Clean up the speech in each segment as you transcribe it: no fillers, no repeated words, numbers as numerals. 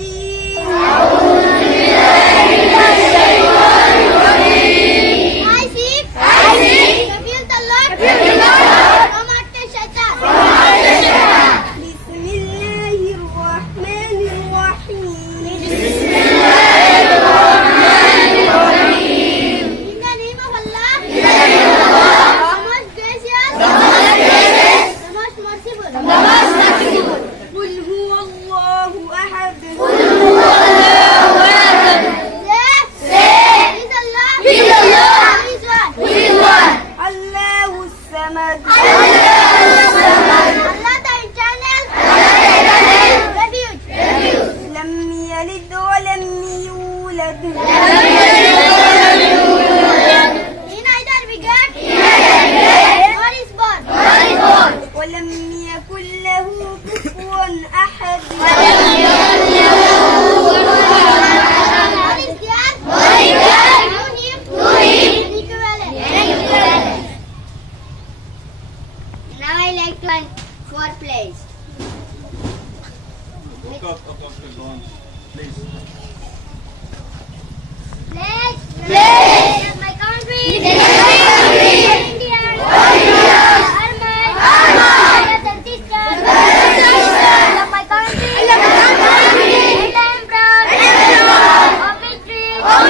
الرجيم. I seek refuge the Lord from utter shaitan. بسم الله الرحمن الرحيم. In the name of Allah, the most gracious, the most merciful. قل هو الله أحد. Say, is Allah, who is one. الله الصمد. Allah the eternal, refuge. لم يلد ولم يولد. He neither begat nor is born. ولم يكن له كفوا أحد. Now I like to learn four plays. Look up, please. Place. My country. India. Are my brothers and sisters. Love my country. And I am proud of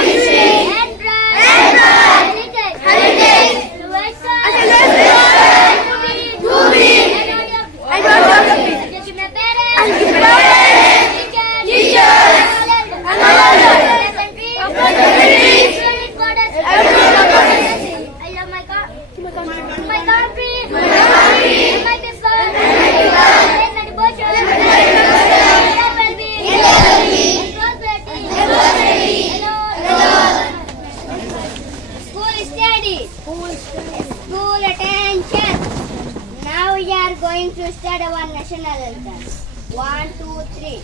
history and pride. Heritage. To excel. To be. And not of peace. To my parents. Teachers. And I love my country, my people, and my devotion, and well-being, and prosperity, and all. School studies, school attention. Now we are going to study our national anthem. 1, 2, 3.